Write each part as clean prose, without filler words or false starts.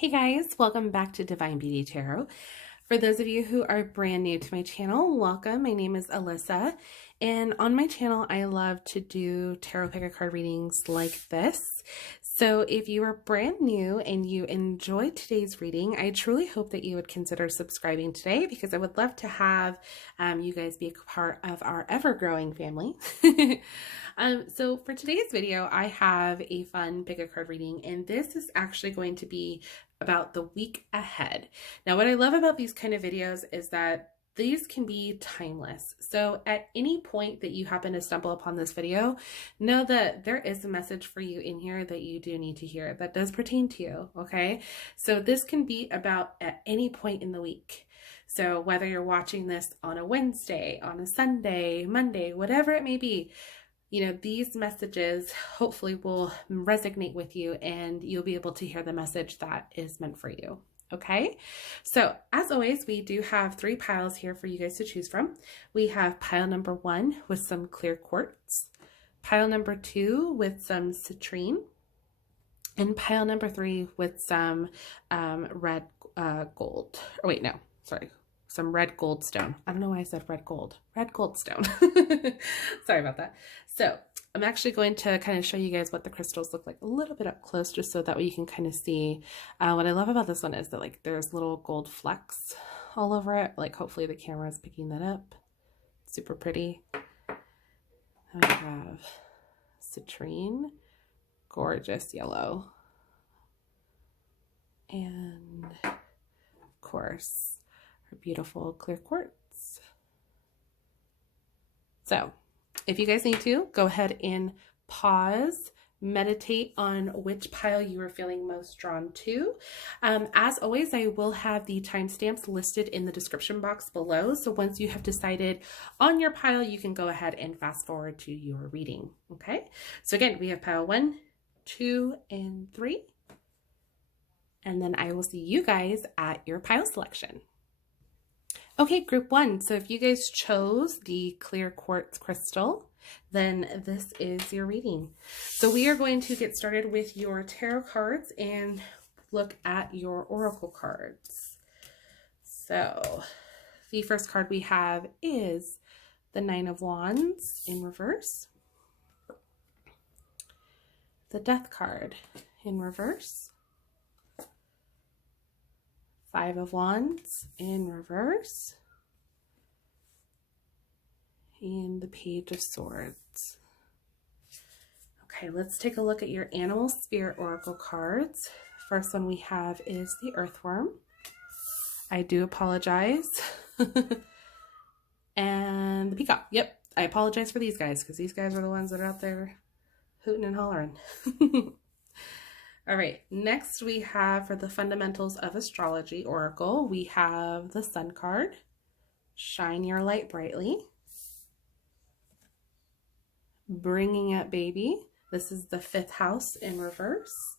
Hey guys, welcome back to Divine Beauty Tarot. For those of you who are brand new to my channel, welcome. My name is Alyssa, and on my channel I love to do tarot pick a card readings like this. So if you are brand new and you enjoyed today's reading, I truly hope that you would consider subscribing today, because I would love to have you guys be a part of our ever-growing family. So for today's video, I have a fun pick a card reading, and this is actually going to be about the week ahead. Now, what I love about these kind of videos is that these can be timeless. So at any point that you happen to stumble upon this video, know that there is a message for you in here that you do need to hear that does pertain to you, okay? So this can be about at any point in the week. So whether you're watching this on a Wednesday, on a Sunday, Monday, whatever it may be, you know, these messages hopefully will resonate with you and you'll be able to hear the message that is meant for you. Okay, so as always, we do have 3 piles here for you guys to choose from. We have pile number 1 with some clear quartz, pile number 2 with some citrine, and pile number 3 with some red gold. Oh wait, no, sorry. Some red gold stone. I don't know why I said red gold stone. Sorry about that. So I'm actually going to kind of show you guys what the crystals look like a little bit up close, just so that way you can kind of see. What I love about this one is that like there's little gold flecks all over it. Like hopefully the camera is picking that up. Super pretty. Then we have citrine, gorgeous yellow. And of course, our beautiful clear quartz. So if you guys need to, go ahead and pause, meditate on which pile you are feeling most drawn to. As always, I will have the timestamps listed in the description box below. So once you have decided on your pile, you can go ahead and fast forward to your reading. Okay. So again, we have pile 1, 2, and 3. And then I will see you guys at your pile selection. Okay, group 1. So if you guys chose the clear quartz crystal, then this is your reading. So we are going to get started with your tarot cards and look at your oracle cards. So the first card we have is the 9 of Wands in reverse, the Death card in reverse, 5 of Wands in reverse, and the Page of Swords. Okay, let's take a look at your Animal Spirit Oracle cards. First one we have is the Earthworm. I do apologize. And the Peacock. Yep, I apologize for these guys, because these guys are the ones that are out there hooting and hollering. All right, next we have for the Fundamentals of Astrology Oracle, we have the Sun card, Shine Your Light Brightly, Bringing Up Baby. This is the 5th house in reverse.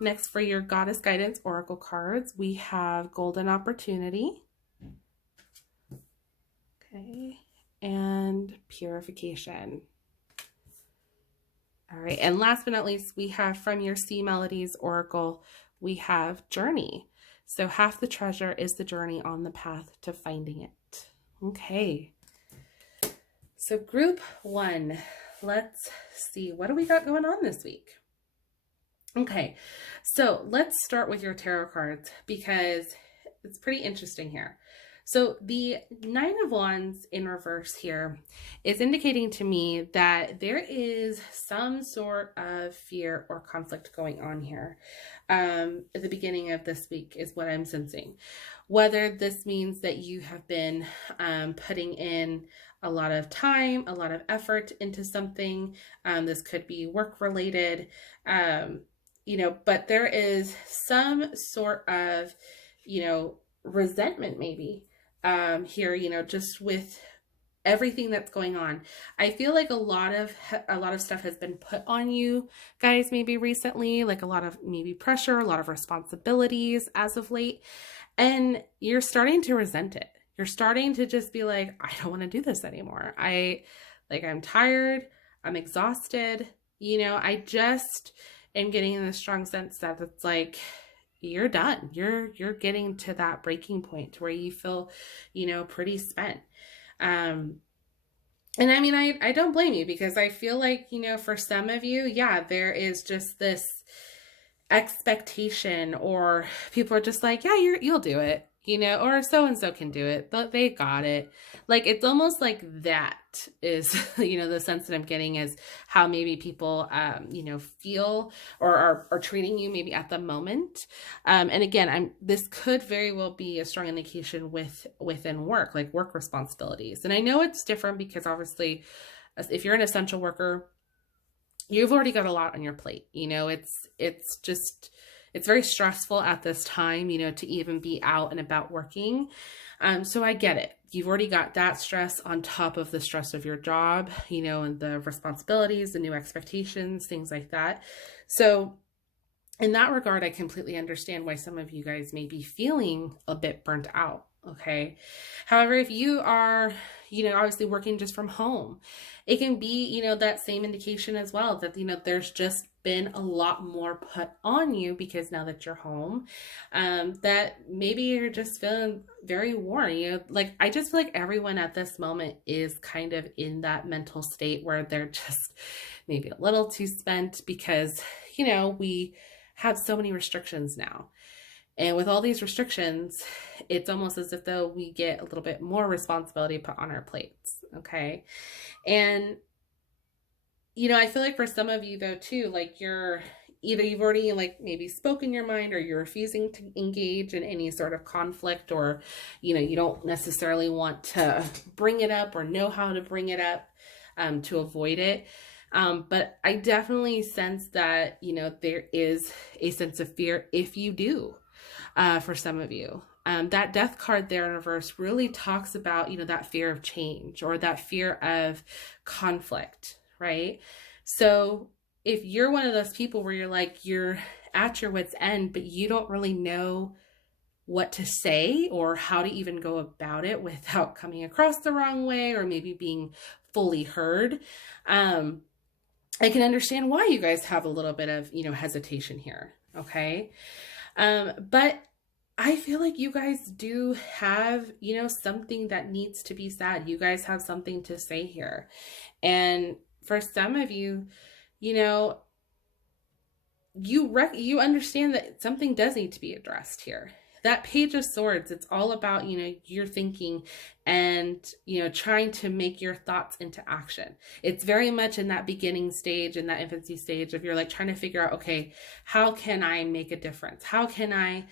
Next for your Goddess Guidance Oracle cards, we have Golden Opportunity, okay, and Purification. All right, and last but not least, we have from your Sea Melodies Oracle, we have Journey. So half the treasure is the journey on the path to finding it. Okay. So group 1, let's see, what do we got going on this week? Okay, so let's start with your tarot cards, because it's pretty interesting here. So the 9 of Wands in reverse here is indicating to me that there is some sort of fear or conflict going on here at the beginning of this week is what I'm sensing. Whether this means that you have been putting in a lot of time, a lot of effort into something. This could be work related, you know, but there is some sort of, you know, resentment maybe here, you know, just with everything that's going on. I feel like a lot of stuff has been put on you guys maybe recently, like a lot of maybe pressure, a lot of responsibilities as of late, and you're starting to resent it. You're starting to just be like, I don't want to do this anymore. I'm tired, I'm exhausted, you know, am getting in the strong sense that it's like, you're done. You're getting to that breaking point where you feel, pretty spent. And I mean, I don't blame you, because I feel like, for some of you, yeah, there is just this expectation, or people are just like, yeah, you'll do it, or so and so can do it, but they got it. Like, it's almost like that is, the sense that I'm getting is how maybe people, feel or are treating you maybe at the moment. And again, this could very well be a strong indication within work, like work responsibilities. And I know it's different because obviously, if you're an essential worker, you've already got a lot on your plate. It's very stressful at this time, to even be out and about working. So I get it. You've already got that stress on top of the stress of your job, and the responsibilities, the new expectations, things like that. So in that regard, I completely understand why some of you guys may be feeling a bit burnt out. Okay. However, if you are, obviously working just from home, it can be, that same indication as well that, there's just been a lot more put on you because now that you're home, that maybe you're just feeling very worn. Like, I just feel like everyone at this moment is kind of in that mental state where they're just maybe a little too spent because, we have so many restrictions now. And with all these restrictions, it's almost as if though we get a little bit more responsibility put on our plates. Okay. And, I feel like for some of you though, too, like you've already like maybe spoken your mind, or you're refusing to engage in any sort of conflict, or, you don't necessarily want to bring it up or know how to bring it up, to avoid it. But I definitely sense that, there is a sense of fear if you do. For some of you, that death card there in reverse really talks about, that fear of change, or that fear of conflict, right? So if you're one of those people where you're at your wit's end, but you don't really know what to say or how to even go about it without coming across the wrong way, or maybe being fully heard, I can understand why you guys have a little bit of, hesitation here. Okay. But I feel like you guys do have, something that needs to be said. You guys have something to say here. And for some of you, you understand that something does need to be addressed here. That Page of Swords, it's all about, your thinking and, trying to make your thoughts into action. It's very much in that beginning stage, in that infancy stage of you're like trying to figure out, okay, how can I make a difference? How can I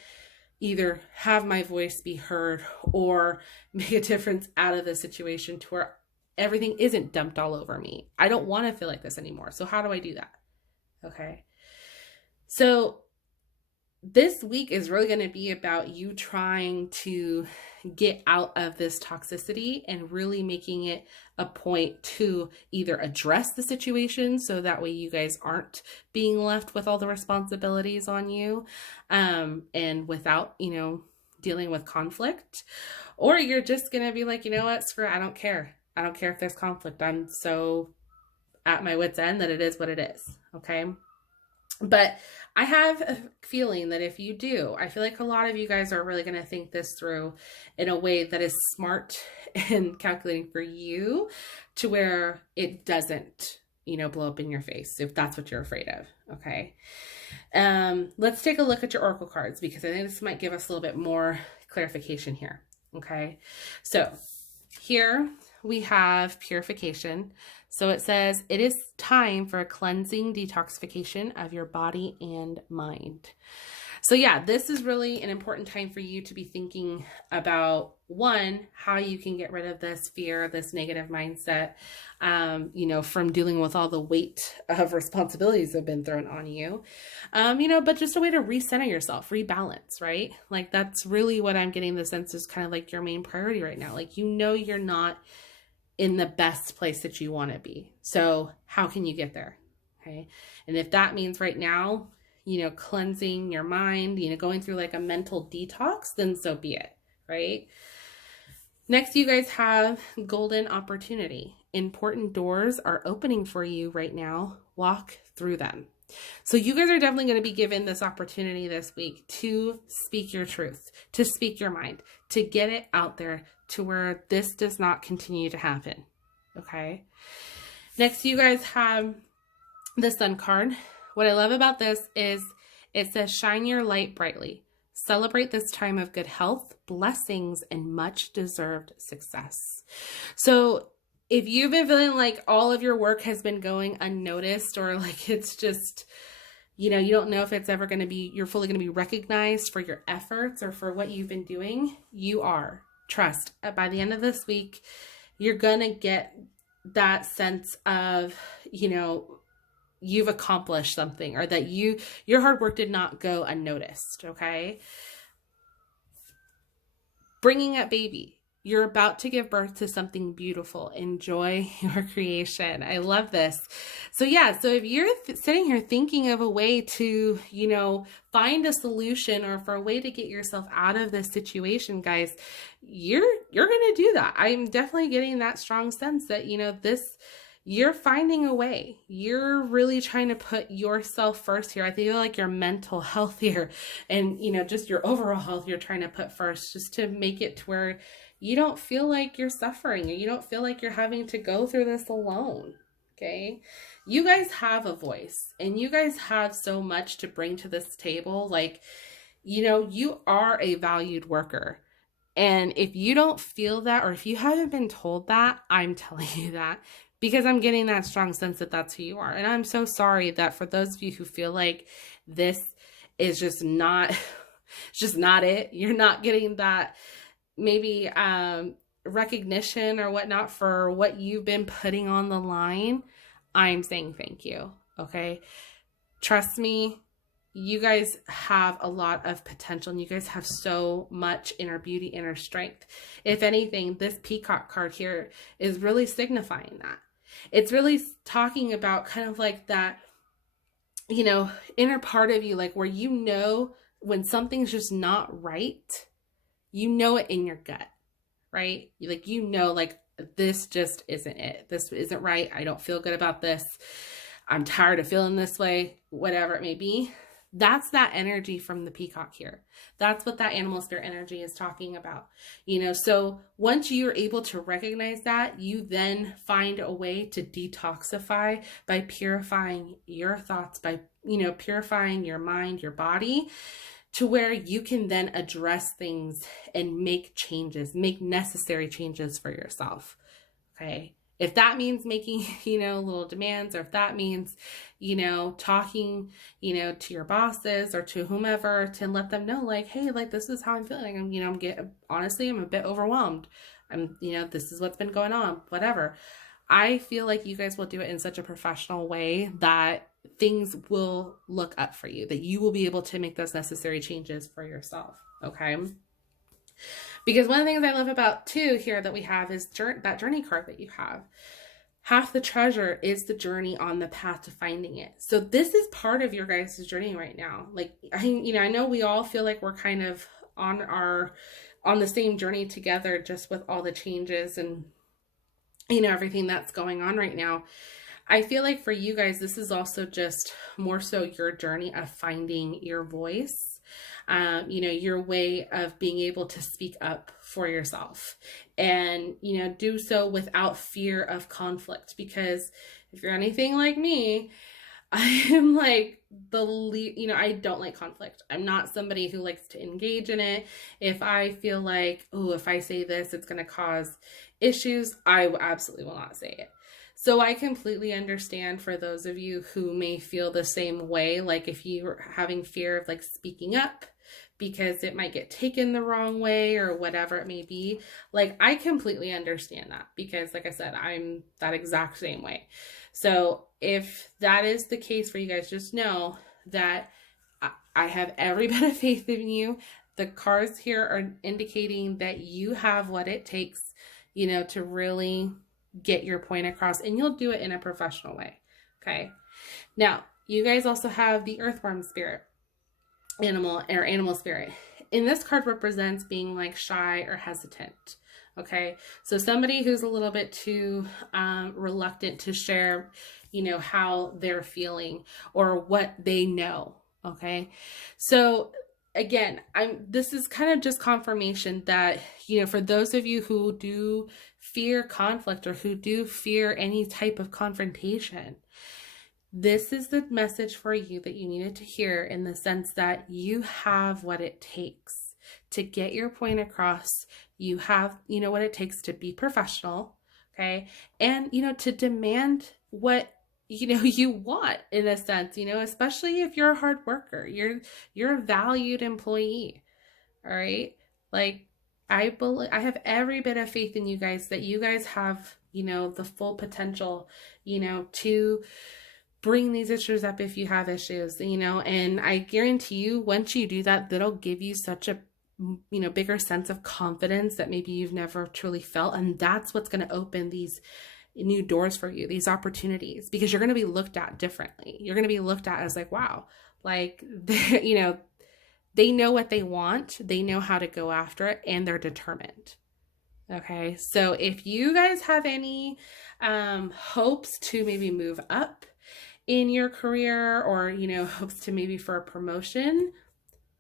either have my voice be heard or make a difference out of the situation to where everything isn't dumped all over me? I don't want to feel like this anymore. So how do I do that? Okay. So this week is really going to be about you trying to get out of this toxicity and really making it a point to either address the situation so that way you guys aren't being left with all the responsibilities on you, and without, dealing with conflict, or you're just going to be like, what, screw it, I don't care. I don't care if there's conflict. I'm so at my wit's end that it is what it is. Okay. But I have a feeling that if you do, I feel like a lot of you guys are really going to think this through in a way that is smart and calculating for you, to where it doesn't, blow up in your face if that's what you're afraid of. Okay. Let's take a look at your oracle cards, because I think this might give us a little bit more clarification here. Okay. So here we have purification. So it says, it is time for a cleansing detoxification of your body and mind. So yeah, this is really an important time for you to be thinking about, one, how you can get rid of this fear, this negative mindset, from dealing with all the weight of responsibilities that have been thrown on you, but just a way to recenter yourself, rebalance, right? Like, that's really what I'm getting the sense is kind of like your main priority right now. Like, you're not in the best place that you want to be. So how can you get there? Okay. And if that means right now, cleansing your mind, going through like a mental detox, then so be it. Right. Next, you guys have golden opportunity. Important doors are opening for you right now. Walk through them. So you guys are definitely going to be given this opportunity this week to speak your truth, to speak your mind, to get it out there to where this does not continue to happen. Okay. Next, you guys have the Sun card. What I love about this is it says, shine your light brightly. Celebrate this time of good health, blessings, and much deserved success. So if you've been feeling like all of your work has been going unnoticed, or like it's just, you know, you don't know if it's ever going to be, you're fully going to be recognized for your efforts or for what you've been doing, you are. Trust. By the end of this week, you're going to get that sense of, you know, you've accomplished something, or that your hard work did not go unnoticed. Okay. Bringing up baby. You're about to give birth to something beautiful. Enjoy your creation. I love this. So yeah, so if you're sitting here thinking of a way to, you know, find a solution, or for a way to get yourself out of this situation, guys, you're going to do that. I'm definitely getting that strong sense that, you know, you're finding a way. You're really trying to put yourself first here. I feel like your mental health here, and, you know, just your overall health you're trying to put first, just to make it to where you don't feel like you're suffering, or you don't feel like you're having to go through this alone. Okay. You guys have a voice, and you guys have so much to bring to this table. Like, you know, you are a valued worker. And if you don't feel that, or if you haven't been told that, I'm telling you that, because I'm getting that strong sense that that's who you are. And I'm so sorry that for those of you who feel like this is just not, it's just not it. You're not getting that maybe recognition or whatnot for what you've been putting on the line. I'm saying thank you. Okay. Trust me, you guys have a lot of potential, and you guys have so much inner beauty, inner strength. If anything, this peacock card here is really signifying that. It's really talking about kind of like that, you know, inner part of you, like where, you know, when something's just not right, you know it in your gut, right? Like, you know, like, this just isn't it. This isn't right. I don't feel good about this. I'm tired of feeling this way, whatever it may be. That's that energy from the peacock here. That's what that animal spirit energy is talking about. You know, so once you're able to recognize that, you then find a way to detoxify by purifying your thoughts, by, you know, purifying your mind, your body, to where you can then address things and make changes, make necessary changes for yourself. Okay. If that means making, you know, little demands, or if that means, you know, talking, you know, to your bosses or to whomever to let them know, like, hey, like, this is how I'm feeling. I'm, you know, honestly, I'm a bit overwhelmed. You know, this is what's been going on, whatever. I feel like you guys will do it in such a professional way that things will look up for you, that you will be able to make those necessary changes for yourself. Okay. Because one of the things I love about too here that we have is that journey card that you have. Half the treasure is the journey on the path to finding it. So this is part of your guys' journey right now. Like, I know we all feel like we're kind of on the same journey together, just with all the changes and, you know, everything that's going on right now. I feel like for you guys, this is also just more so your journey of finding your voice, you know, your way of being able to speak up for yourself, and, you know, do so without fear of conflict. Because if you're anything like me, I am like you know, I don't like conflict. I'm not somebody who likes to engage in it. If I feel like, oh, if I say this, it's going to cause issues, I absolutely will not say it. So I completely understand for those of you who may feel the same way, like if you're having fear of like speaking up because it might get taken the wrong way or whatever it may be. Like, I completely understand that, because like I said, I'm that exact same way. So if that is the case for you guys, just know that I have every bit of faith in you. The cards here are indicating that you have what it takes, you know, to really get your point across, and you'll do it in a professional way. Okay. Now, you guys also have the earthworm spirit, animal spirit. And this card represents being like shy or hesitant. Okay. So somebody who's a little bit too reluctant to share, you know, how they're feeling or what they know. Okay. So again, this is kind of just confirmation that, you know, for those of you who do fear conflict or who do fear any type of confrontation, this is the message for you that you needed to hear, in the sense that you have what it takes to get your point across. You have, you know, what it takes to be professional, okay? And, you know, to demand what, you know, you want, in a sense, you know, especially if you're a hard worker, you're a valued employee, all right? Like, I have every bit of faith in you guys that you guys have, you know, the full potential, you know, to bring these issues up if you have issues, you know, and I guarantee you, once you do that, that'll give you such a, you know, bigger sense of confidence that maybe you've never truly felt. And that's what's going to open these new doors for you, these opportunities, because you're going to be looked at differently. You're going to be looked at as like, wow, like, you know, they know what they want, they know how to go after it, and they're determined. Okay. So if you guys have any hopes to maybe move up in your career, or, you know, hopes to maybe for a promotion,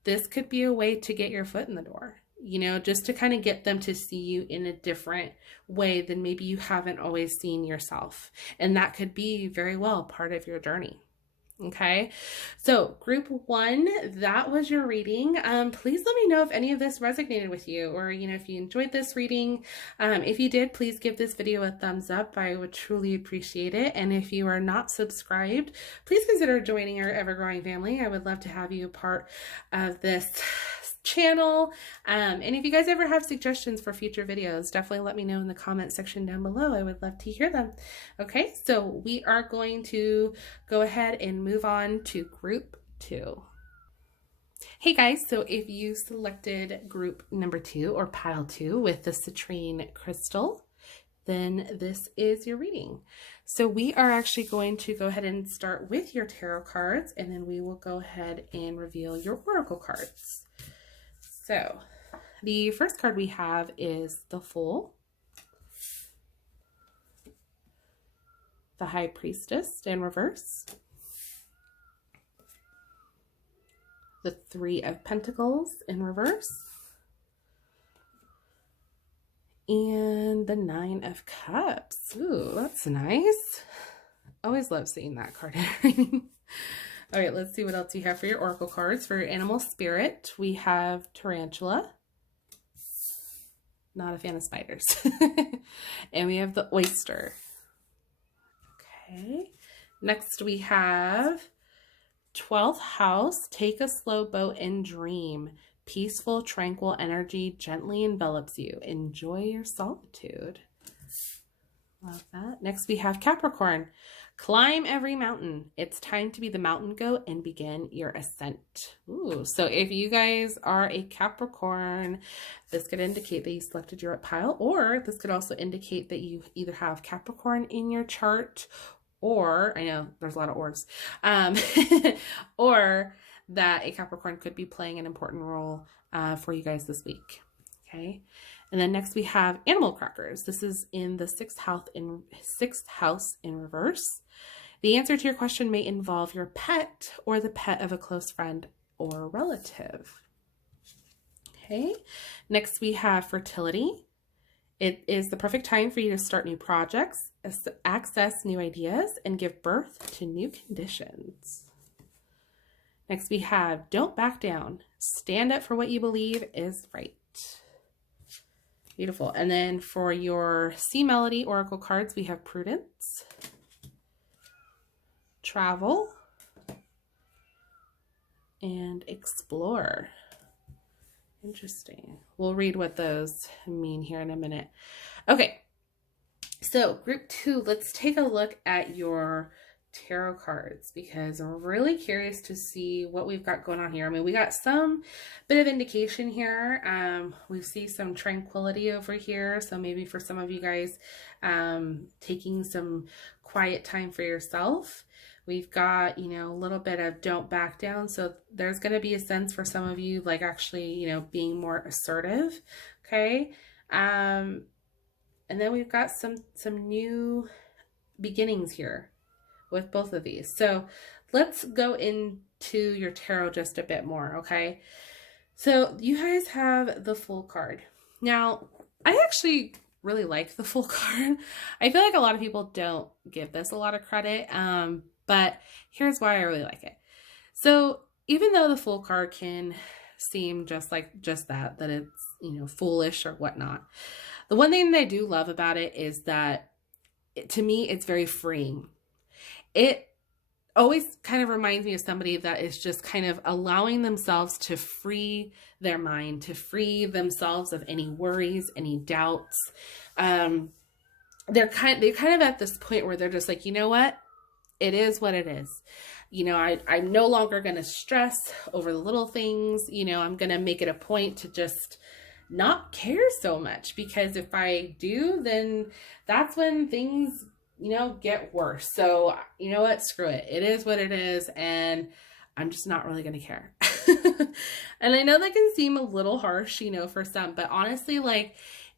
this could be a way to get your foot in the door, you know, just to kind of get them to see you in a different way than maybe you haven't always seen yourself. And that could be very well part of your journey. Okay, so group 1, that was your reading. Please let me know if any of this resonated with you, or, you know, if you enjoyed this reading. If you did, please give this video a thumbs up. I would truly appreciate it. And if you are not subscribed, please consider joining our ever-growing family. I would love to have you a part of this channel. And if you guys ever have suggestions for future videos, definitely let me know in the comment section down below. I would love to hear them. Okay, so we are going to go ahead and move on to group 2. Hey guys, so if you selected group number 2 or pile 2 with the citrine crystal, then this is your reading. So we are actually going to go ahead and start with your tarot cards, and then we will go ahead and reveal your oracle cards. So the first card we have is the Fool, the High Priestess in reverse, the 3 of Pentacles in reverse, and the 9 of Cups. Ooh, that's nice. Always love seeing that card. All right, let's see what else you have for your oracle cards. For your animal spirit, we have tarantula. Not a fan of spiders. And we have the oyster. Okay. Next we have 12th house. Take a slow boat and dream. Peaceful, tranquil energy gently envelops you. Enjoy your solitude. Love that. Next we have Capricorn. Climb every mountain. It's time to be the mountain goat and begin your ascent. Ooh, so if you guys are a Capricorn, this could indicate that you selected your pile, or this could also indicate that you either have Capricorn in your chart, or, I know there's a lot of ors, or that a Capricorn could be playing an important role for you guys this week. Okay. And then next we have animal crackers. This is in the 6th house in reverse. The answer to your question may involve your pet or the pet of a close friend or relative. Okay. Next we have fertility. It is the perfect time for you to start new projects, access new ideas, and give birth to new conditions. Next we have don't back down. Stand up for what you believe is right. Beautiful. And then for your C Melody oracle cards, we have prudence, travel, and explore. Interesting. We'll read what those mean here in a minute. Okay. So group 2, let's take a look at your tarot cards, because I'm really curious to see what we've got going on here. I mean, we got some bit of indication here. We see some tranquility over here. So maybe for some of you guys, taking some quiet time for yourself. We've got, you know, a little bit of don't back down. So there's going to be a sense for some of you, like actually, you know, being more assertive. Okay. And then we've got some new beginnings here. with both of these. So let's go into your tarot just a bit more, okay? So you guys have the Fool card. Now, I actually really like the Fool card. I feel like a lot of people don't give this a lot of credit, but here's why I really like it. So even though the Fool card can seem just that it's, you know, foolish or whatnot, the one thing that I do love about it is that to me, it's very freeing. It always kind of reminds me of somebody that is just kind of allowing themselves to free their mind, to free themselves of any worries, any doubts. They're kind of at this point where they're just like, you know what? It is what it is. You know, I'm no longer going to stress over the little things. You know, I'm going to make it a point to just not care so much, because if I do, then that's when things, you know, get worse. So, you know what? Screw it. It is what it is. And I'm just not really going to care. And I know that can seem a little harsh, you know, for some, but honestly, like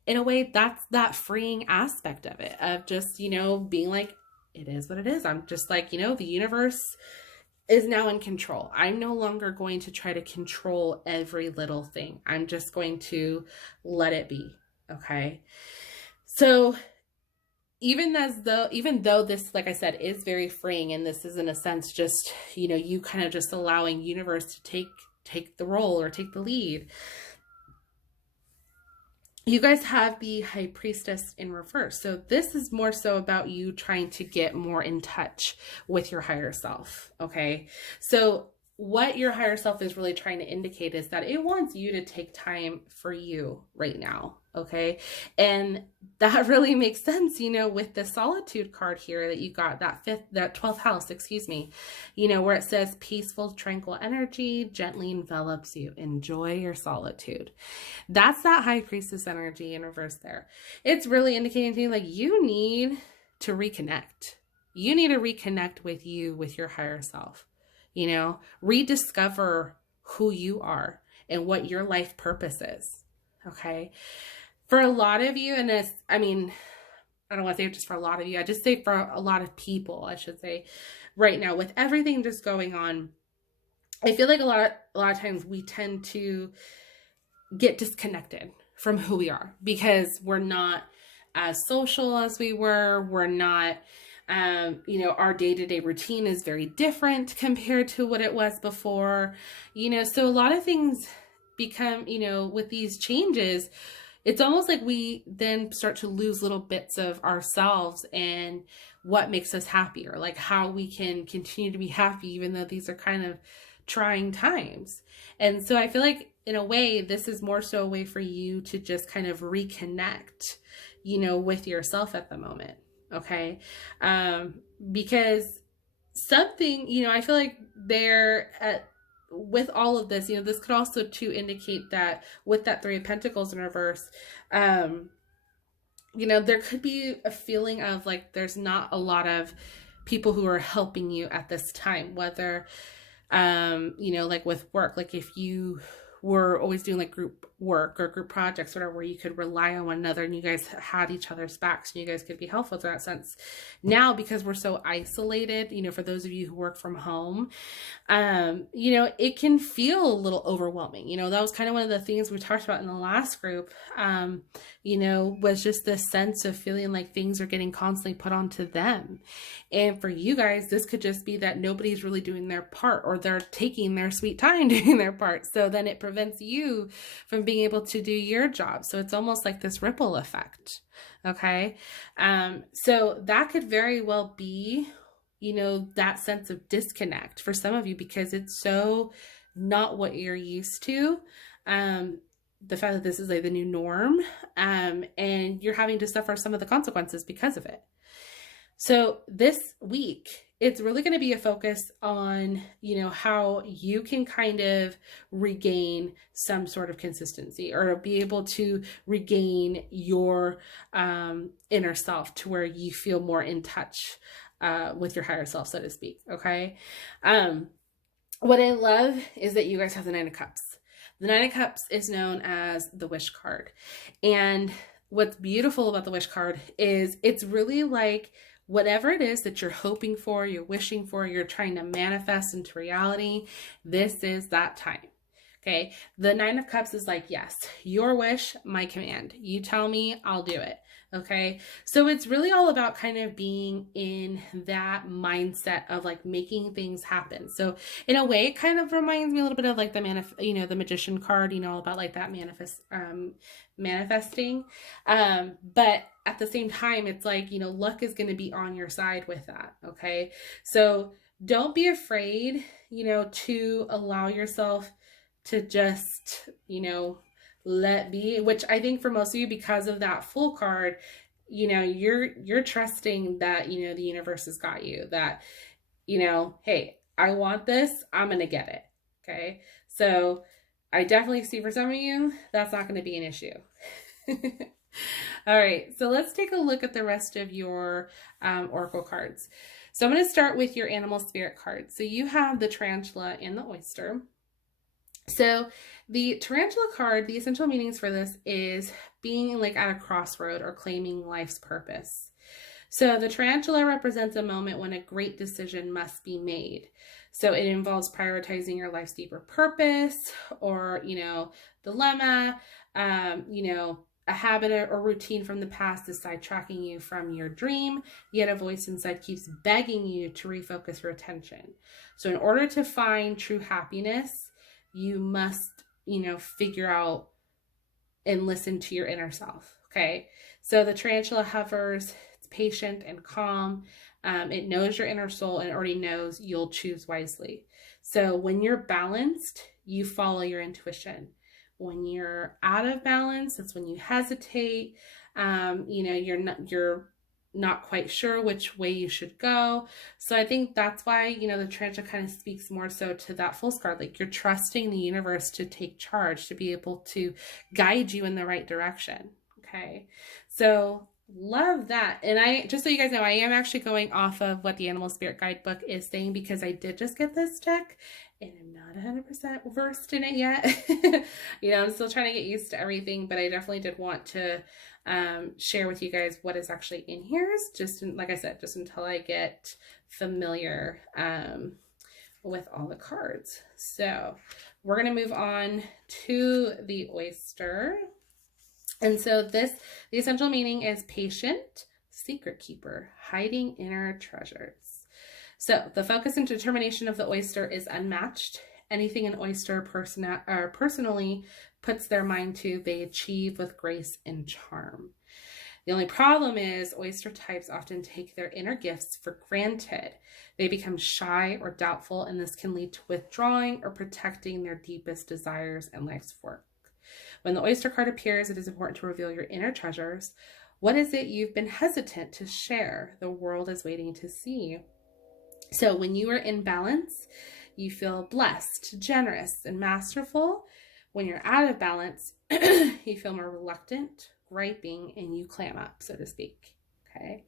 in a way, that's that freeing aspect of it, of just, you know, being like, it is what it is. I'm just like, you know, the universe is now in control. I'm no longer going to try to control every little thing. I'm just going to let it be. Okay. So even though this, like I said, is very freeing, and this is in a sense just, you know, you kind of just allowing universe to take the role or take the lead. You guys have the High Priestess in reverse. So this is more so about you trying to get more in touch with your higher self. Okay. So what your higher self is really trying to indicate is that it wants you to take time for you right now. Okay. And that really makes sense, you know, with the Solitude card here that you got, that 12th house, you know, where it says peaceful, tranquil energy gently envelops you. Enjoy your solitude. That's that High Priestess energy in reverse there. It's really indicating to you like you need to reconnect. You need to reconnect with you, with your higher self, you know, rediscover who you are and what your life purpose is. Okay. For a lot of you, and this, I mean, I don't want to say just for a lot of you, I just say for a lot of people, I should say, right now, with everything just going on, I feel like a lot of times we tend to get disconnected from who we are because we're not as social as we were. We're not, you know, our day-to-day routine is very different compared to what it was before, you know, so a lot of things become, you know, with these changes, it's almost like we then start to lose little bits of ourselves and what makes us happier, like how we can continue to be happy, even though these are kind of trying times. And so I feel like in a way, this is more so a way for you to just kind of reconnect, you know, with yourself at the moment. Okay. Because something, you know, I feel like with all of this, you know, this could also to indicate that with that 3 of Pentacles in reverse, you know, there could be a feeling of like, there's not a lot of people who are helping you at this time, whether, you know, like with work, like if you were always doing like group work or group projects, whatever, where you could rely on one another and you guys had each other's backs and you guys could be helpful in that sense. Now, because we're so isolated, you know, for those of you who work from home, you know, it can feel a little overwhelming. You know, that was kind of one of the things we talked about in the last group, you know, was just this sense of feeling like things are getting constantly put onto them. And for you guys, this could just be that nobody's really doing their part, or they're taking their sweet time doing their part. So then it prevents you from being able to do your job. So it's almost like this ripple effect. Okay. So that could very well be, you know, that sense of disconnect for some of you, because it's so not what you're used to. The fact that this is like the new norm, and you're having to suffer some of the consequences because of it. So this week, it's really going to be a focus on, you know, how you can kind of regain some sort of consistency, or be able to regain your inner self to where you feel more in touch with your higher self, so to speak. Okay. What I love is that you guys have the 9 of Cups. The 9 of Cups is known as the Wish card. And what's beautiful about the Wish card is it's really like whatever it is that you're hoping for, you're wishing for, you're trying to manifest into reality, this is that time. Okay. The Nine of Cups is like, yes, your wish, my command. You tell me, I'll do it. Okay. So it's really all about kind of being in that mindset of like making things happen. So in a way, it kind of reminds me a little bit of like the the Magician card, about like that manifesting. But at the same time, it's like, luck is going to be on your side with that. Okay. So don't be afraid, to allow yourself to just, let be, which I think for most of you, because of that Fool card, you're trusting that, the universe has got you, that, hey, I want this, I'm going to get it. Okay. So I definitely see for some of you, that's not going to be an issue. All right. So let's take a look at the rest of your oracle cards. So I'm going to start with your animal spirit card. So you have the tarantula and the oyster. So the tarantula card, the essential meanings for this is being like at a crossroad or claiming life's purpose. So the tarantula represents a moment when a great decision must be made. So it involves prioritizing your life's deeper purpose or, dilemma, a habit or routine from the past is sidetracking you from your dream, yet a voice inside keeps begging you to refocus your attention. So in order to find true happiness, you must, figure out and listen to your inner self. Okay. So the tarantula hovers, it's patient and calm. It knows your inner soul and already knows you'll choose wisely. So when you're balanced, you follow your intuition. When you're out of balance, that's when you hesitate. You're not quite sure which way you should go. So I think that's why, the tarantula kind of speaks more so to that Fool's card. Like you're trusting the universe to take charge, to be able to guide you in the right direction. Okay. So love that. And just so you guys know, I am actually going off of what the Animal Spirit Guidebook is saying, because I did just get this deck and I'm not 100% versed in it yet. I'm still trying to get used to everything, but I definitely did want to share with you guys what is actually in here. Like I said, just until I get familiar with all the cards. So we're going to move on to the oyster. And so the essential meaning is patient, secret keeper, hiding inner treasures. So the focus and determination of the oyster is unmatched. Anything an oyster personally puts their mind to, they achieve with grace and charm. The only problem is oyster types often take their inner gifts for granted. They become shy or doubtful, and this can lead to withdrawing or protecting their deepest desires and life's work. When the oyster card appears, it is important to reveal your inner treasures. What is it you've been hesitant to share? The world is waiting to see. So when you are in balance, you feel blessed, generous, and masterful. When you're out of balance, you feel more reluctant, griping, and you clam up, so to speak. Okay.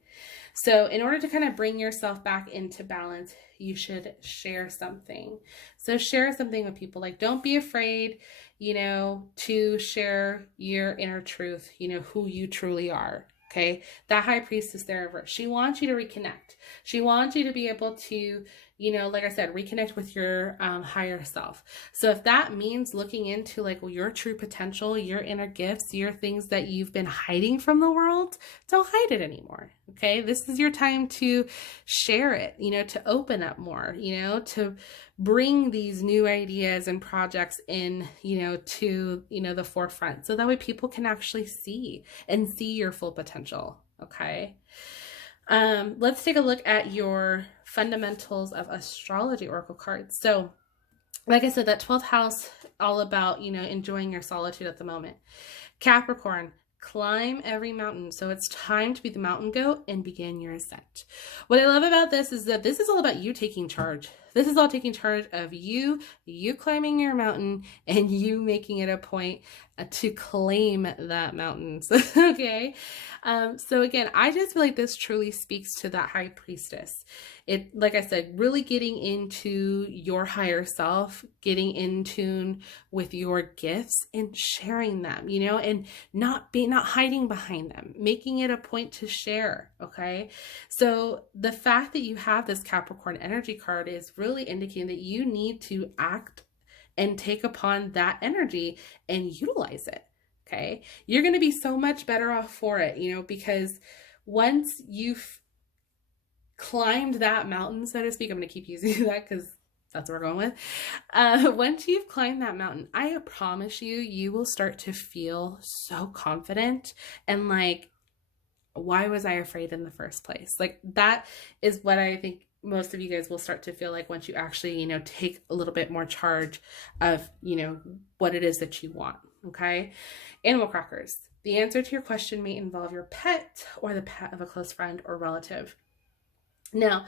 So in order to kind of bring yourself back into balance, you should share something. So share something with people. Like, don't be afraid, to share your inner truth, who you truly are. Okay. That high priestess there, she wants you to reconnect. She wants you to be able to, like I said, reconnect with your higher self. So if that means looking into your true potential, your inner gifts, your things that you've been hiding from the world, don't hide it anymore. Okay. This is your time to share it, to open up more, to bring these new ideas and projects in, to, the forefront. So that way people can actually see your full potential. Okay. Let's take a look at your fundamentals of astrology oracle cards. So like I said, that 12th house, all about, enjoying your solitude at the moment. Capricorn, climb every mountain. So it's time to be the mountain goat and begin your ascent. What I love about this is that this is all about you taking charge. This is all taking charge of you climbing your mountain and you making it a point to claim that mountain. Okay. So again, I just feel like this truly speaks to that high priestess. It, like I said, really getting into your higher self, getting in tune with your gifts and sharing them, you know, and not hiding behind them, making it a point to share. Okay. So the fact that you have this Capricorn energy card is really indicating that you need to act and take upon that energy and utilize it. Okay. You're going to be so much better off for it, you know, because once you've climbed that mountain, so to speak, I'm going to keep using that because that's what we're going with. Once you've climbed that mountain, I promise you, you will start to feel so confident and like, why was I afraid in the first place? Like that is what I think most of you guys will start to feel like once you actually, you know, take a little bit more charge of, you know, what it is that you want. Okay. Animal crackers. The answer to your question may involve your pet or the pet of a close friend or relative. Now,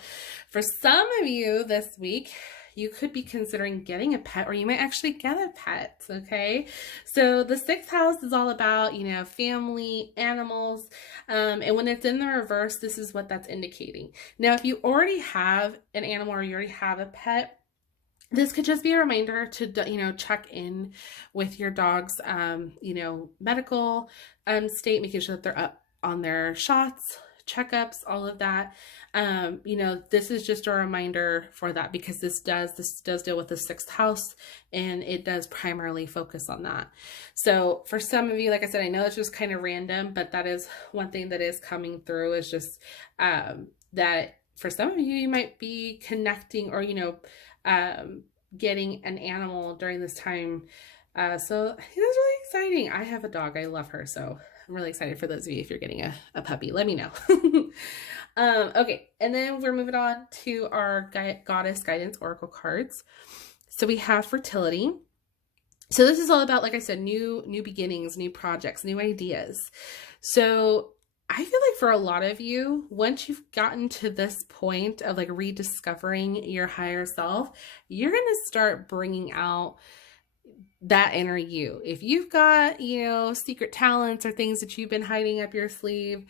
for some of you this week, you could be considering getting a pet, or you might actually get a pet, okay? So the 6th house is all about, you know, family, animals, and when it's in the reverse, this is what that's indicating. Now, if you already have an animal or you already have a pet, this could just be a reminder to, you know, check in with your dog's, you know, medical state, making sure that they're up on their shots, checkups, all of that. You know, this is just a reminder for that because this does deal with the 6th house and it does primarily focus on that. So for some of you, like I said, I know it's just kind of random, but that is one thing that is coming through is just that for some of you, you might be connecting or, you know, getting an animal during this time. So that's really exciting. I have a dog. I love her. So I'm really excited for those of you. If you're getting a puppy, let me know. Okay. And then we're moving on to our goddess guidance oracle cards. So we have fertility. So this is all about, like I said, new beginnings, new projects, new ideas. So I feel like for a lot of you, once you've gotten to this point of like rediscovering your higher self, you're going to start bringing out that inner you. If you've got, you know, secret talents or things that you've been hiding up your sleeve,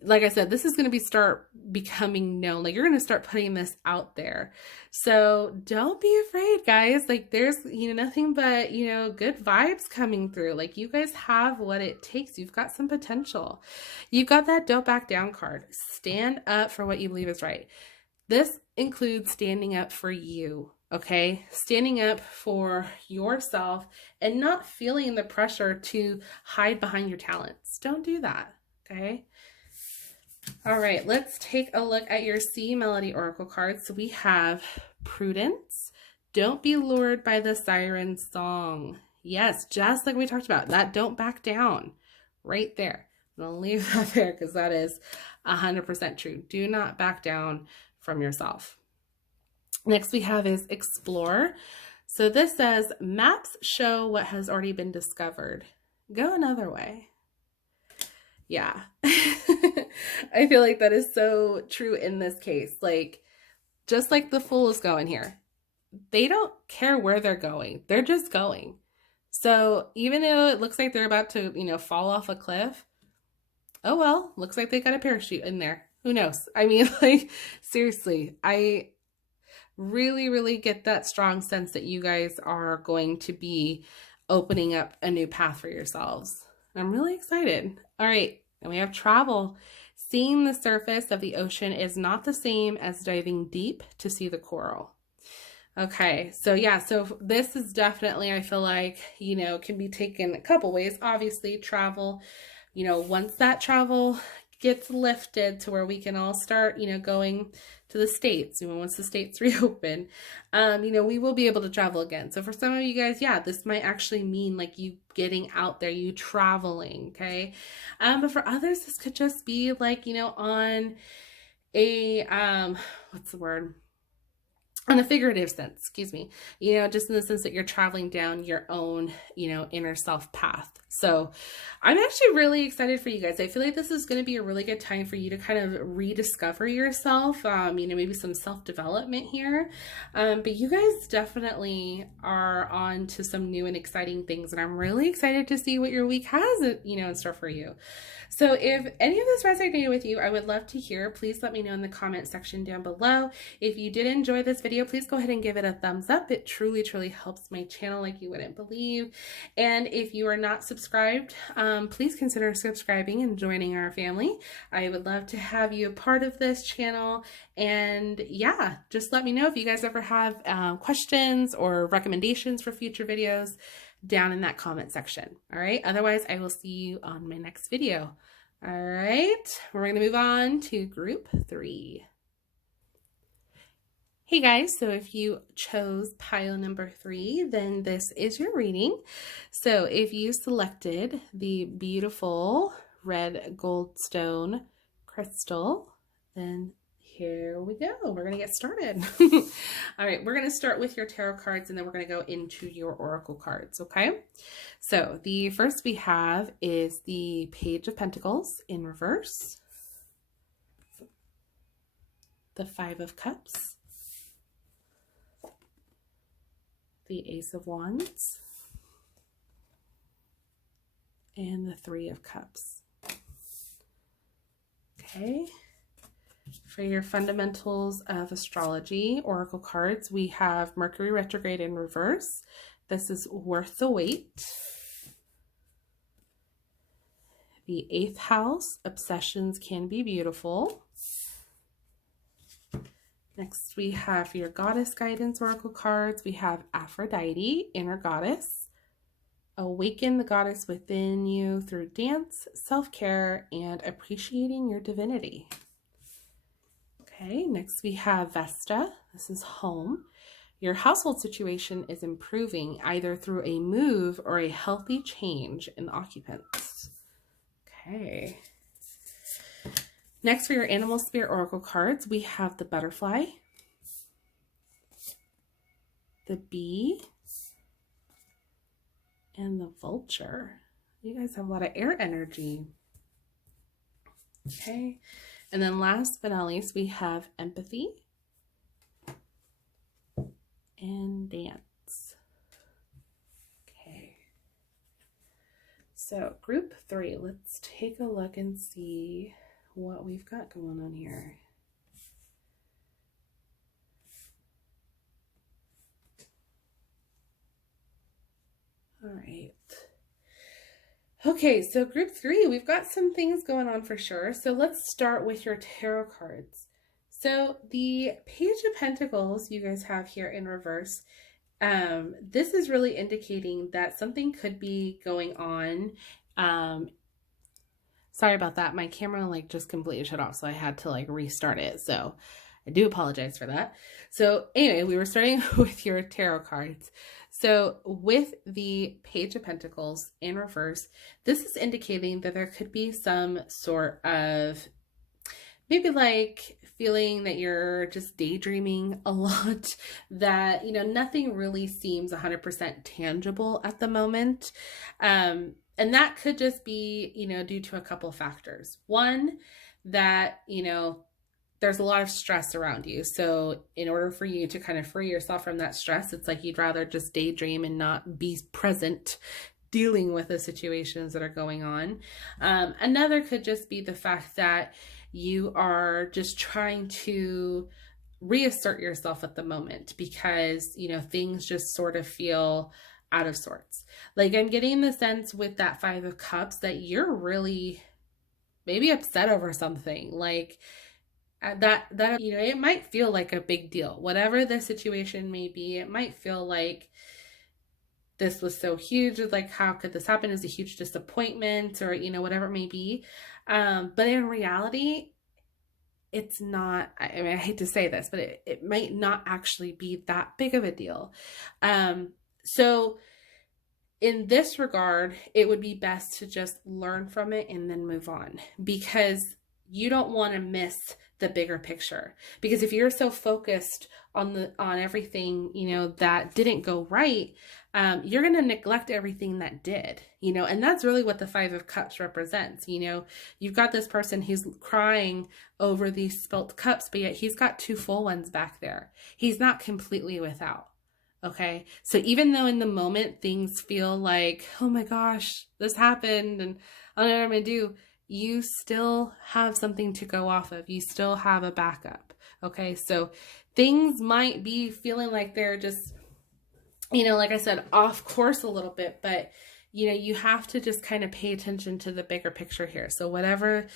like I said, this is going to start becoming known. Like you're going to start putting this out there. So don't be afraid, guys. Like there's, you know, nothing but, you know, good vibes coming through. Like you guys have what it takes. You've got some potential. You've got that don't back down card. Stand up for what you believe is right. This includes standing up for you. Okay, standing up for yourself and not feeling the pressure to hide behind your talents. Don't do that. Okay. All right, let's take a look at your C Melody Oracle cards. So we have Prudence. Don't be lured by the siren song. Yes, just like we talked about, that don't back down right there. I'm going to leave that there because that is 100% true. Do not back down from yourself. Next we have is Explore. So this says, maps show what has already been discovered. Go another way. Yeah. I feel like that is so true in this case. Like, just like the Fool is going here. They don't care where they're going. They're just going. So even though it looks like they're about to, you know, fall off a cliff, oh well, looks like they got a parachute in there. Who knows? I mean, like, seriously, I really get that strong sense that you guys are going to be opening up a new path for yourselves. I'm really excited. All right. And we have Travel. Seeing the surface of the ocean is not the same as diving deep to see the coral. Okay. So yeah, so this is definitely, I feel like, you know, can be taken a couple ways. Obviously, travel, you know, once that travel gets lifted to where we can all start, you know, going to the States, you know, once the States reopen, you know, we will be able to travel again. So for some of you guys, yeah, this might actually mean like you getting out there, you traveling, okay? But for others, this could just be like, you know, on a, what's the word? On a figurative sense, excuse me, you know, just in the sense that you're traveling down your own, you know, inner self path. So I'm actually really excited for you guys. I feel like this is going to be a really good time for you to kind of rediscover yourself, maybe some self-development here. But you guys definitely are on to some new and exciting things. And I'm really excited to see what your week has, in store for you. So if any of this resonated with you, I would love to hear. Please let me know in the comment section down below. If you did enjoy this video, please go ahead and give it a thumbs up. It truly, truly helps my channel like you wouldn't believe. And if you are not subscribed, please consider subscribing and joining our family. I would love to have you a part of this channel. And yeah, just let me know if you guys ever have questions or recommendations for future videos down in that comment section. All right. Otherwise, I will see you on my next video. All right. We're going to move on to group 3. Hey guys, so if you chose pile number 3, then this is your reading. So if you selected the beautiful red goldstone crystal, then here we go. We're going to get started. All right, we're going to start with your tarot cards and then we're going to go into your oracle cards, okay? So the first we have is the Page of Pentacles in reverse, the 5 of Cups, the Ace of Wands, and the 3 of Cups. Okay. For your fundamentals of astrology oracle cards, we have Mercury retrograde in reverse. This is worth the wait. The 8th house, obsessions can be beautiful. Next, we have your goddess guidance oracle cards. We have Aphrodite, inner goddess. Awaken the goddess within you through dance, self-care, and appreciating your divinity. Okay, next we have Vesta. This is home. Your household situation is improving either through a move or a healthy change in the occupants. Okay. Next, for your animal spirit oracle cards, we have the butterfly, the bee, and the vulture. You guys have a lot of air energy. Okay. And then last but not least, we have empathy and dance. Okay. So group 3, let's take a look and see what we've got going on here. All right. Okay, so group 3, we've got some things going on for sure. So let's start with your tarot cards. So the Page of Pentacles you guys have here in reverse, this is really indicating that something could be going on. Sorry about that. My camera just completely shut off, so I had to restart it. So I do apologize for that. So anyway, we were starting with your tarot cards. So with the Page of Pentacles in reverse, this is indicating that there could be some sort of maybe feeling that you're just daydreaming a lot, that, nothing really seems 100% tangible at the moment. And that could just be, due to a couple factors. One, that, there's a lot of stress around you. So in order for you to kind of free yourself from that stress, it's like you'd rather just daydream and not be present dealing with the situations that are going on. Another could just be the fact that you are just trying to reassert yourself at the moment because, things just sort of feel out of sorts. I'm getting the sense with that 5 of Cups that you're really maybe upset over something. That it might feel like a big deal. Whatever the situation may be, it might feel like this was so huge. How could this happen? Is a huge disappointment, or whatever it may be. But in reality, it's not. I hate to say this, but it might not actually be that big of a deal. So in this regard, it would be best to just learn from it and then move on, because you don't want to miss the bigger picture. Because if you're so focused on everything, that didn't go right, you're going to neglect everything that did, and that's really what the Five of Cups represents. You've got this person who's crying over these spilt cups, but yet he's got two full ones back there. He's not completely without. Okay. So even though in the moment things feel like, oh my gosh, this happened and I don't know what I'm going to do, you still have something to go off of. You still have a backup. Okay. So things might be feeling like they're just, like I said, off course a little bit, but you have to just kind of pay attention to the bigger picture here. So whatever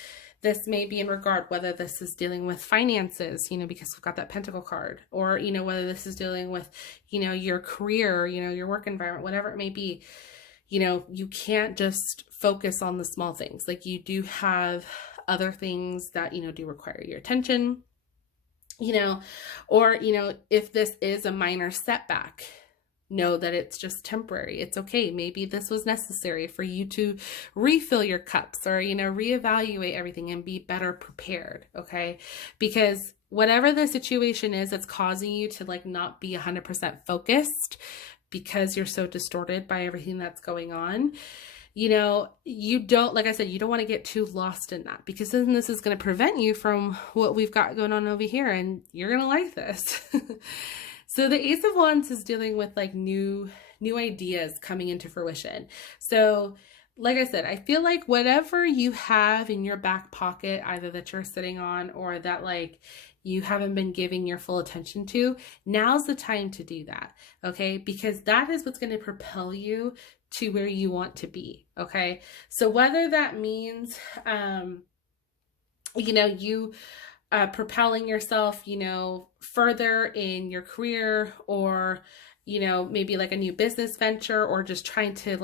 this may be in regard, whether this is dealing with finances, because we've got that Pentacle card, or, whether this is dealing with, your career, your work environment, whatever it may be, you can't just focus on the small things. Like you do have other things that, do require your attention, or, if this is a minor setback, know that it's just temporary. It's okay. Maybe this was necessary for you to refill your cups or, reevaluate everything and be better prepared. Okay. Because whatever the situation is that's causing you to not be 100% focused because you're so distorted by everything that's going on, you don't, like I said, you don't want to get too lost in that, because then this is going to prevent you from what we've got going on over here, and you're going to like this. So the Ace of Wands is dealing with new ideas coming into fruition. So like I said, I feel like whatever you have in your back pocket, either that you're sitting on or that you haven't been giving your full attention to, now's the time to do that. Okay. Because that is what's going to propel you to where you want to be. Okay. So whether that means, you propelling yourself, further in your career, or, maybe a new business venture, or just trying to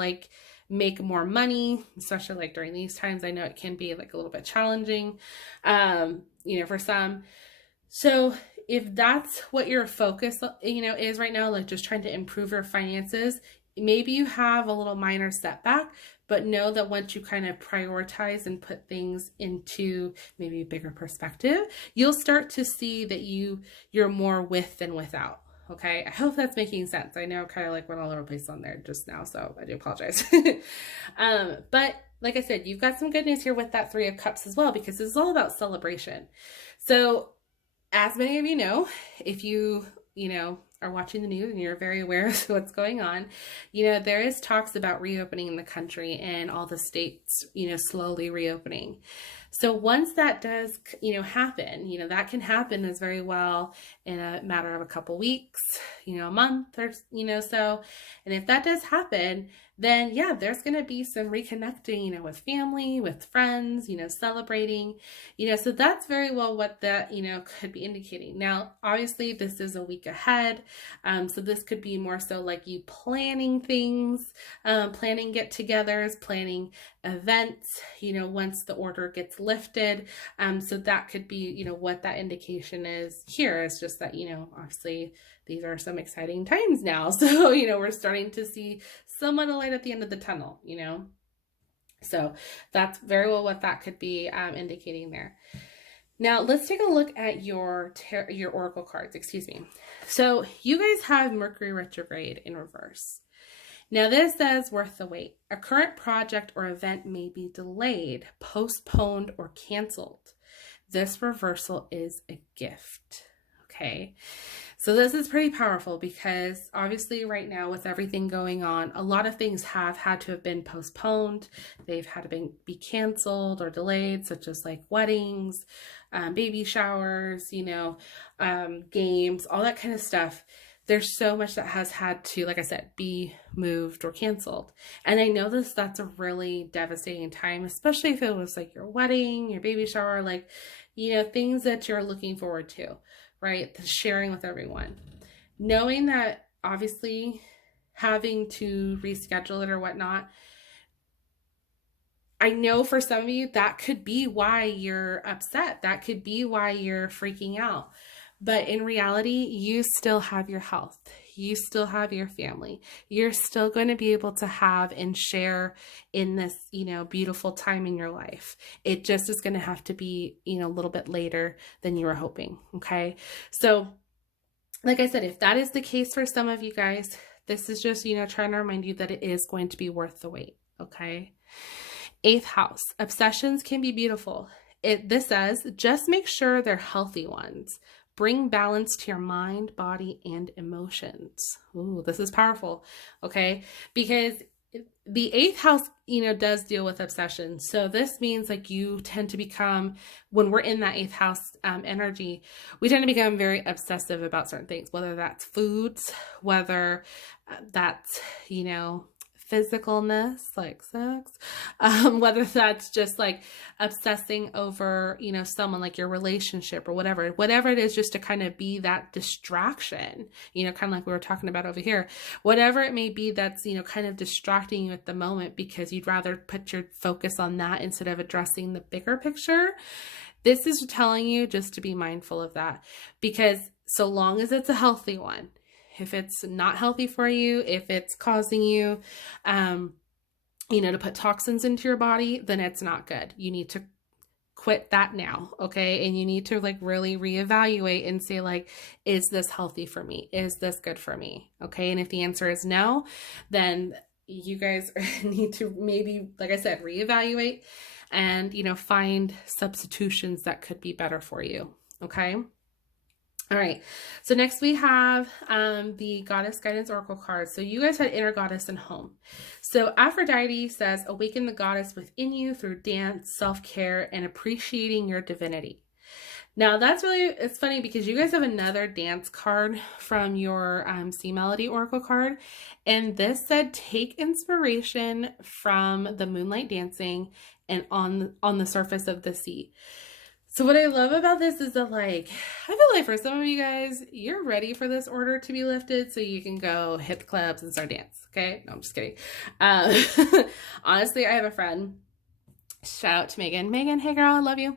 make more money, especially during these times. I know it can be a little bit challenging, for some. So if that's what your focus, is right now, just trying to improve your finances, maybe you have a little minor setback, but know that once you kind of prioritize and put things into maybe a bigger perspective, you'll start to see that you're more with than without. Okay. I hope that's making sense. I know I kind of went all over the place on there just now, so I do apologize. But like I said, you've got some good news here with that Three of Cups as well, because this is all about celebration. So as many of you know, if you are watching the news and you're very aware of what's going on, there is talks about reopening the country and all the states, slowly reopening. So once that does, happen, that can happen as very well in a matter of a couple weeks, a month or, so. And if that does happen, then yeah, there's going to be some reconnecting, with family, with friends, celebrating, so that's very well what that, could be indicating. Now, obviously this is a week ahead. So this could be more so you planning things, planning get-togethers, planning events, once the order gets lifted. So that could be, what that indication is here. Is just that, obviously these are some exciting times now. So, we're starting to see somewhat a light at the end of the tunnel, so that's very well what that could be indicating there. Now let's take a look at your oracle cards, excuse me. So you guys have Mercury retrograde in reverse. Now this says worth the wait. A current project or event may be delayed, postponed, or canceled. This reversal is a gift. Okay. So this is pretty powerful, because obviously right now with everything going on, a lot of things have had to have been postponed. They've had to be canceled or delayed, such as weddings, baby showers, games, all that kind of stuff. There's so much that has had to, like I said, be moved or canceled. And I know that's a really devastating time, especially if it was your wedding, your baby shower, things that you're looking forward to, right? The sharing with everyone. Knowing that obviously having to reschedule it or whatnot, I know for some of you that could be why you're upset. That could be why you're freaking out. But in reality, you still have your health. you still have your family. You're still going to be able to have and share in this, beautiful time in your life. It just is going to have to be, a little bit later than you were hoping. Okay. So like I said, if that is the case for some of you guys, this is just, trying to remind you that it is going to be worth the wait. Okay. 8th house, obsessions can be beautiful. This says, just make sure they're healthy ones. Bring balance to your mind, body, and emotions. Ooh, this is powerful. Okay. Because the 8th house, does deal with obsession. So this means like you tend to become, when we're in that 8th house energy, we tend to become very obsessive about certain things, whether that's foods, whether that's, physicalness, like sex, whether that's just like obsessing over, someone, like your relationship or whatever it is, just to kind of be that distraction, kind of like we were talking about over here, whatever it may be that's, kind of distracting you at the moment because you'd rather put your focus on that instead of addressing the bigger picture. This is telling you just to be mindful of that, because so long as it's a healthy one, if it's not healthy for you, if it's causing you, to put toxins into your body, then it's not good. You need to quit that now. Okay. And you need to like really reevaluate and say like, is this healthy for me? Is this good for me? Okay. And if the answer is no, then you guys need to maybe, like I said, reevaluate and, find substitutions that could be better for you. Okay. All right, so next we have the Goddess Guidance Oracle cards. So you guys had Inner Goddess and Home. So Aphrodite says, awaken the goddess within you through dance, self-care, and appreciating your divinity. Now that's it's funny because you guys have another dance card from your Sea Melody Oracle card. And this said, take inspiration from the moonlight dancing and on the surface of the sea. So what I love about this is that, like, I feel like for some of you guys, you're ready for this order to be lifted so you can go hit the clubs and start dance. Okay? No, I'm just kidding. Honestly, I have a friend. Shout out to Megan. Megan, hey girl, I love you.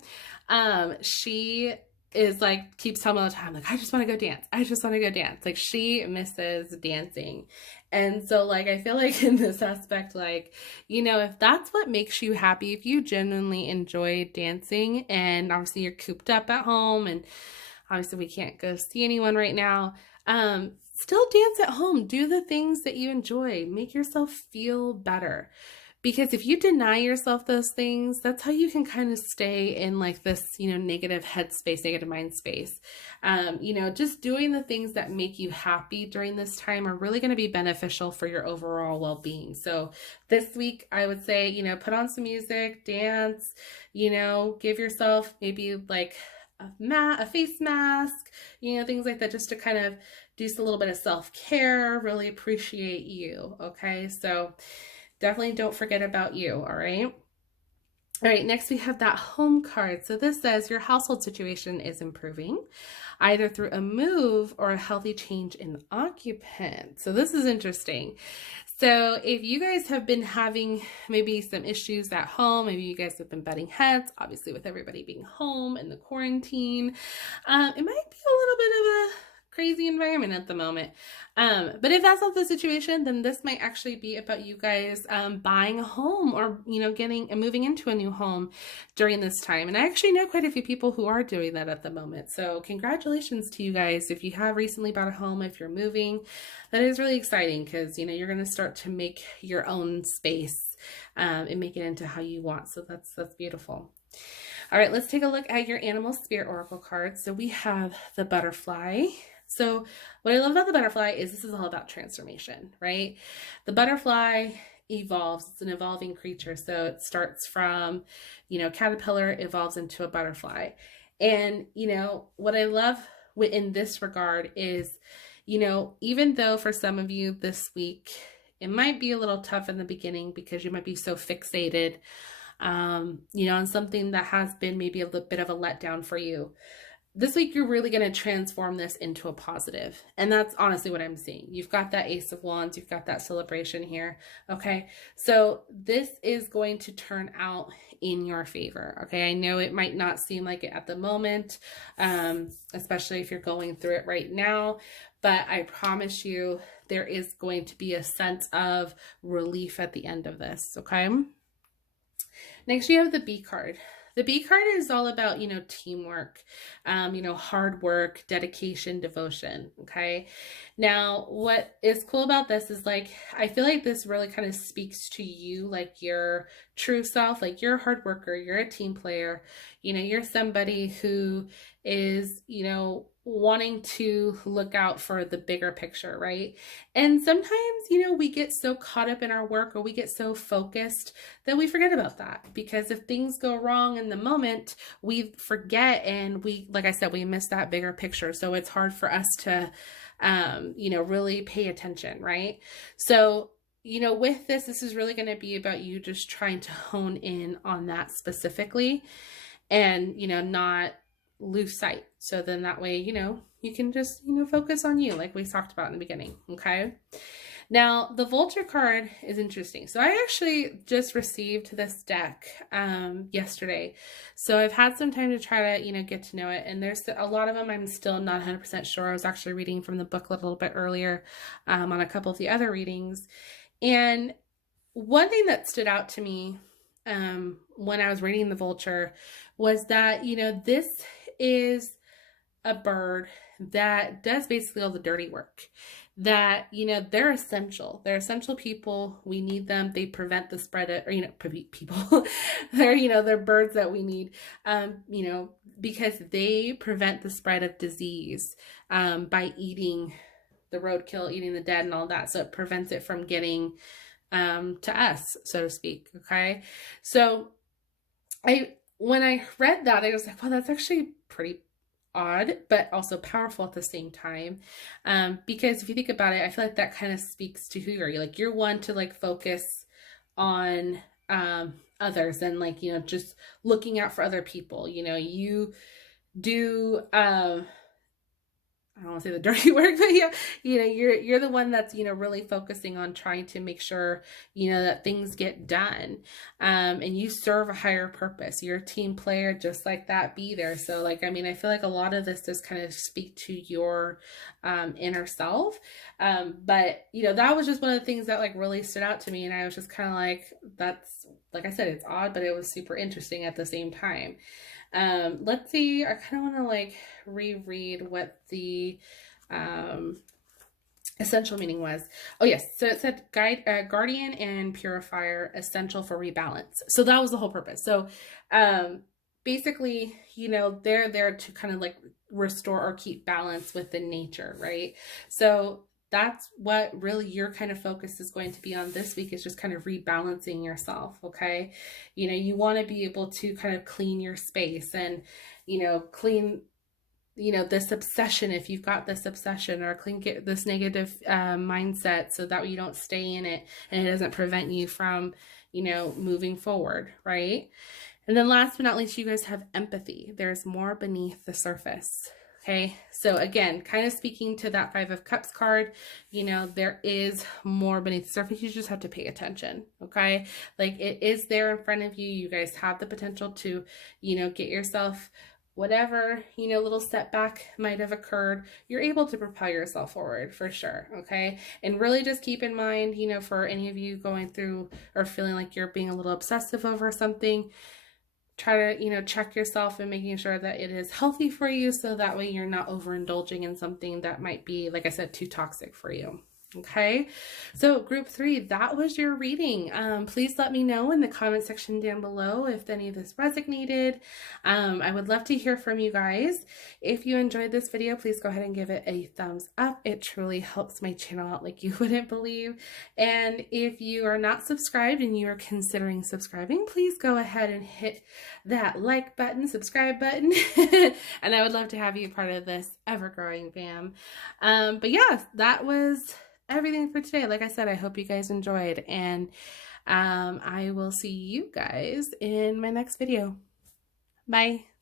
She is like, keeps telling me all the time, like, I just want to go dance. I just want to go dance. Like, she misses dancing. And so like, I feel like in this aspect, like, if that's what makes you happy, if you genuinely enjoy dancing, and obviously you're cooped up at home and obviously we can't go see anyone right now, still dance at home. Do the things that you enjoy. Make yourself feel better. Because if you deny yourself those things, that's how you can kind of stay in like this, negative headspace, negative mind space. Just doing the things that make you happy during this time are really going to be beneficial for your overall well-being. So this week, I would say, put on some music, dance, give yourself maybe like a face mask, things like that, just to kind of do a little bit of self-care, really appreciate you. Okay. So definitely don't forget about you, all right? All right, next we have that Home card. So this says your household situation is improving, either through a move or a healthy change in occupant. So this is interesting. So if you guys have been having maybe some issues at home, maybe you guys have been butting heads, obviously with everybody being home and the quarantine, it might be a little bit of a crazy environment at the moment. But if that's not the situation, then this might actually be about you guys buying a home or, moving into a new home during this time. And I actually know quite a few people who are doing that at the moment. So congratulations to you guys. If you have recently bought a home, if you're moving, that is really exciting because, you're going to start to make your own space and make it into how you want. So that's beautiful. All right, let's take a look at your Animal Spirit Oracle cards. So we have the Butterfly. So what I love about the butterfly is this is all about transformation, right? The butterfly evolves. It's an evolving creature. So it starts from, caterpillar, evolves into a butterfly. And, what I love in this regard is, even though for some of you this week, it might be a little tough in the beginning because you might be so fixated, on something that has been maybe a little bit of a letdown for you. this week you're really going to transform this into a positive. And that's honestly what I'm seeing. You've got that Ace of Wands, you've got that celebration here. Okay. So this is going to turn out in your favor. Okay. I know it might not seem like it at the moment, especially if you're going through it right now, but I promise you there is going to be a sense of relief at the end of this. Okay. Next, you have the B card. The B card is all about, you know, teamwork, you know, hard work, dedication, devotion. Okay. Now, what is cool about this is like, I feel like this really kind of speaks to you, like your true self, like you're a hard worker, you're a team player, you know, you're somebody who is, you know, wanting to look out for the bigger picture, right? And sometimes, you know, we get so caught up in our work or we get so focused that we forget about that, because if things go wrong in the moment, we forget, and we, like I said, we miss that bigger picture. So it's hard for us to, you know, really pay attention, right? So, you know, with this is really going to be about you just trying to hone in on that specifically and, you know, not lose sight. So then that way, you know, you can just, you know, focus on you like we talked about in the beginning. Okay. Now the Vulture card is interesting. So I actually just received this deck yesterday. So I've had some time to try to, you know, get to know it. And there's a lot of them I'm still not 100% sure. I was actually reading from the booklet a little bit earlier on a couple of the other readings. And one thing that stood out to me when I was reading the Vulture was that, you know, this is a bird that does basically all the dirty work, that, you know, they're essential. They're essential people. We need them. They prevent the spread of, or, you know, people, they're, you know, they're birds that we need, you know, because they prevent the spread of disease, by eating the roadkill, eating the dead and all that. So it prevents it from getting, to us, so to speak. Okay. So when I read that, I was like, well, that's actually pretty odd, but also powerful at the same time. Because if you think about it, I feel like that kind of speaks to who you are. You're like, you're one to like focus on, others and like, you know, just looking out for other people. You know, you do, I don't want to say the dirty work, but yeah, you know, you're the one that's, you know, really focusing on trying to make sure, you know, that things get done. And you serve a higher purpose. You're a team player, just like that be there. So like, I mean, I feel like a lot of this does kind of speak to your inner self. But you know, that was just one of the things that like really stood out to me. And I was just kind of like, that's, like I said, it's odd, but it was super interesting at the same time. Let's see, I kind of want to like reread what the essential meaning was. Oh yes, so it said guardian and purifier, essential for rebalance. So that was the whole purpose. So basically, you know, they're there to kind of like restore or keep balance within nature, right? So that's what really your kind of focus is going to be on this week, is just kind of rebalancing yourself. Okay. You know, you want to be able to kind of clean your space and, you know, clean, you know, this obsession, if you've got this obsession, or get this negative mindset, so that you don't stay in it and it doesn't prevent you from, you know, moving forward. Right. And then last but not least, you guys have empathy. There's more beneath the surface. Okay, so again, kind of speaking to that 5 of Cups card, you know, there is more beneath the surface. You just have to pay attention, okay? Like, it is there in front of you. You guys have the potential to, you know, get yourself whatever, you know, little setback might have occurred. You're able to propel yourself forward for sure, okay? And really just keep in mind, you know, for any of you going through or feeling like you're being a little obsessive over something, try to, you know, check yourself and making sure that it is healthy for you, so that way you're not overindulging in something that might be, like I said, too toxic for you. Okay, so group 3, that was your reading. Please let me know in the comment section down below if any of this resonated. I would love to hear from you guys. If you enjoyed this video, please go ahead and give it a thumbs up. It truly helps my channel out like you wouldn't believe. And if you are not subscribed and you are considering subscribing, please go ahead and hit that like button, subscribe button. And I would love to have you part of this ever-growing fam. But yeah, that was everything for today. Like I said, I hope you guys enjoyed, and I will see you guys in my next video. Bye.